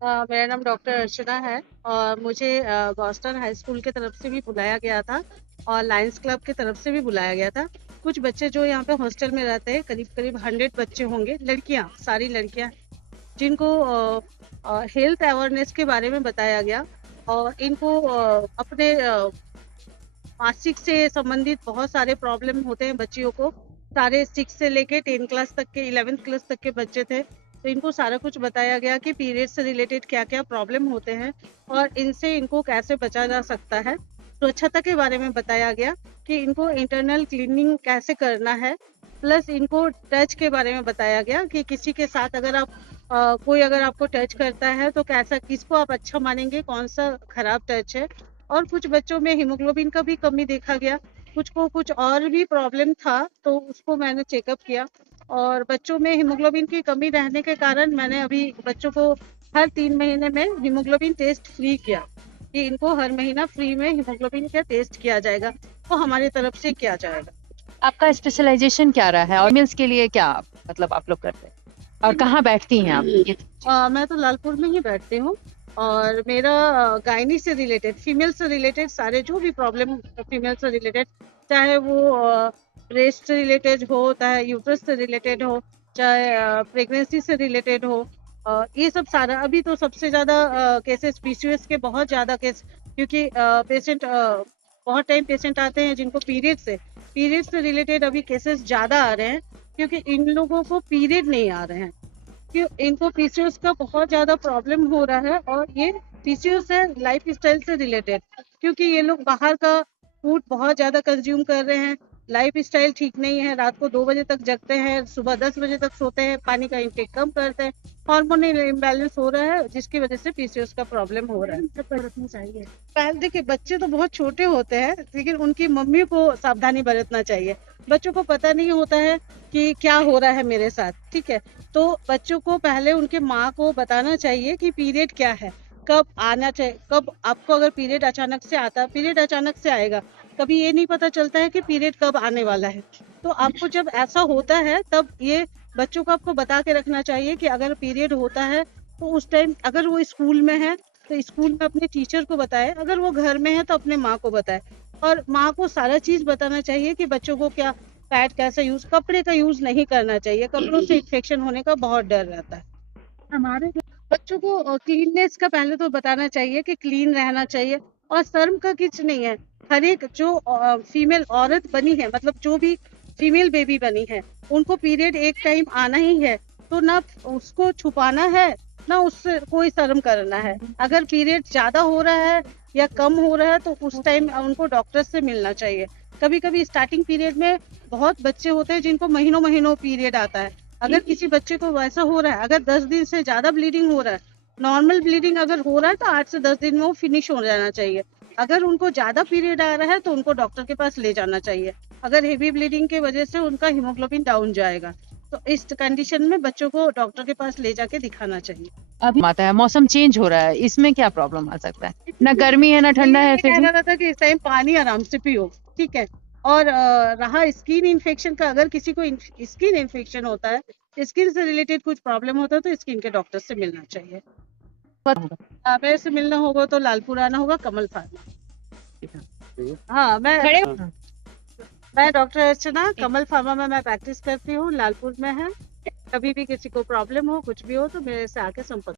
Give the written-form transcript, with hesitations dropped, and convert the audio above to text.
मेरा नाम डॉक्टर अर्चना है और मुझे बॉस्टन हाई स्कूल की तरफ से भी बुलाया गया था और लायंस क्लब की तरफ से भी बुलाया गया था। कुछ बच्चे जो यहाँ पे हॉस्टल में रहते हैं, करीब करीब 100 बच्चे होंगे, लड़कियाँ, सारी लड़कियाँ, जिनको हेल्थ अवेयरनेस के बारे में बताया गया और इनको अपने मासिक से संबंधित बहुत सारे प्रॉब्लम होते हैं बच्चियों को। सारे 6 से लेके 10 क्लास तक के, 11th क्लास तक के बच्चे थे, तो इनको सारा कुछ बताया गया कि पीरियड से रिलेटेड क्या क्या प्रॉब्लम होते हैं और इनसे इनको कैसे बचा जा सकता है। स्वच्छता के बारे में बताया गया कि इनको इंटरनल क्लीनिंग कैसे करना है, प्लस इनको टच के बारे में बताया गया कि किसी के साथ अगर आप कोई अगर आपको टच करता है तो कैसा, किसको आप अच्छा मानेंगे, कौन सा खराब टच है। और कुछ बच्चों में हीमोग्लोबिन का भी कमी देखा गया, कुछ को कुछ और भी प्रॉब्लम था, तो उसको मैंने चेकअप किया और बच्चों में हीमोग्लोबिन की कमी रहने के कारण मैंने अभी बच्चों को हर 3 महीने में हीमोग्लोबिन टेस्ट फ्री किया कि इनको हर महीना फ्री में हीमोग्लोबिन का टेस्ट किया जाएगा, तो हमारी तरफ से किया जाएगा। आपका स्पेशलाइजेशन क्या रहा है और फीमेल्स के लिए क्या मतलब आप लोग करते हैं और कहाँ बैठती हैं आप ये? मैं तो लालपुर में ही बैठती हूँ और मेरा गायनी से रिलेटेड, फीमेल से रिलेटेड सारे जो भी प्रॉब्लम फीमेल से रिलेटेड, चाहे वो ब्रेस्ट से रिलेटेड हो, चाहे यूट्रस से रिलेटेड हो, चाहे प्रेगनेंसी से रिलेटेड हो, ये सब सारा। अभी तो सबसे ज़्यादा केसेस पीसीओएस के बहुत ज़्यादा केस, क्योंकि पेशेंट बहुत टाइम पेशेंट आते हैं जिनको पीरियड से रिलेटेड अभी केसेस ज़्यादा आ रहे हैं, क्योंकि इन लोगों को पीरियड नहीं आ रहे हैं, कि इनको पीसीओएस का बहुत ज़्यादा प्रॉब्लम हो रहा है और ये पीसीओएस है लाइफ स्टाइल से रिलेटेड, क्योंकि ये लोग बाहर का फूड बहुत ज़्यादा कंज्यूम कर रहे हैं, लाइफ स्टाइल ठीक नहीं है, रात को 2 बजे तक जगते हैं, सुबह 10 बजे तक सोते हैं, पानी का इंटेक कम करते हैं, हार्मोनल इम्बैलेंस हो रहा है, जिसकी वजह से पीसीओएस का प्रॉब्लम हो रहा है। बरतना चाहिए। पहले देखिए, बच्चे तो बहुत छोटे होते हैं, लेकिन उनकी मम्मी को सावधानी बरतना चाहिए। बच्चों को पता नहीं होता है कि क्या हो रहा है मेरे साथ, ठीक है? तो बच्चों को पहले उनके माँ को बताना चाहिए कि पीरियड क्या है, कब आना चाहिए, कब आपको अगर पीरियड अचानक से आता, पीरियड अचानक से आएगा, कभी ये नहीं पता चलता है कि पीरियड कब आने वाला है। तो आपको जब ऐसा होता है तब ये बच्चों को आपको बता के रखना चाहिए कि अगर पीरियड होता है तो उस टाइम अगर वो स्कूल में है तो स्कूल में अपने टीचर को बताए, अगर वो घर में है तो अपने माँ को बताए, और माँ को सारा चीज बताना चाहिए कि बच्चों को क्या पैड कैसे यूज, कपड़े का यूज नहीं करना चाहिए, कपड़ों से इन्फेक्शन होने का बहुत डर रहता है। हमारे बच्चों को क्लीननेस का पहले तो बताना चाहिए कि क्लीन रहना चाहिए, और शर्म का कुछ नहीं है। हर एक जो फीमेल औरत बनी है, मतलब जो भी फीमेल बेबी बनी है, उनको पीरियड एक टाइम आना ही है, तो ना उसको छुपाना है, ना उससे कोई शर्म करना है। अगर पीरियड ज्यादा हो रहा है या कम हो रहा है तो उस टाइम उनको डॉक्टर से मिलना चाहिए। कभी कभी स्टार्टिंग पीरियड में बहुत बच्चे होते हैं जिनको महीनों महीनों पीरियड आता है। अगर किसी बच्चे को वैसा हो रहा है, अगर 10 दिन से ज्यादा ब्लीडिंग हो रहा है, नॉर्मल ब्लीडिंग अगर हो रहा है तो 8 से 10 दिन में वो फिनिश हो जाना चाहिए। अगर उनको ज्यादा पीरियड आ रहा है तो उनको डॉक्टर के पास ले जाना चाहिए। अगर हेवी ब्लीडिंग की वजह से उनका हीमोग्लोबिन डाउन जाएगा, तो इस कंडीशन में बच्चों को डॉक्टर के पास ले जाके दिखाना चाहिए। अभी आता है मौसम चेंज हो रहा है, इसमें क्या प्रॉब्लम आ सकता है? ना गर्मी है ना ठंडा है, फिर भी कहना था कि इस टाइम पानी आराम से पियो, ठीक है? और रहा स्किन इन्फेक्शन का, अगर किसी को स्किन इन्फेक्शन होता है, स्किन से रिलेटेड कुछ प्रॉब्लम होता है, तो स्किन के डॉक्टर से मिलना चाहिए। मेरे से मिलना होगा तो लालपुर आना होगा, कमल फार्मा। हाँ, खड़े मैं डॉक्टर अर्चना, कमल फार्मा में मैं प्रैक्टिस करती हूँ, लालपुर में है। कभी भी किसी को प्रॉब्लम हो, कुछ भी हो, तो मेरे से आके संपर्क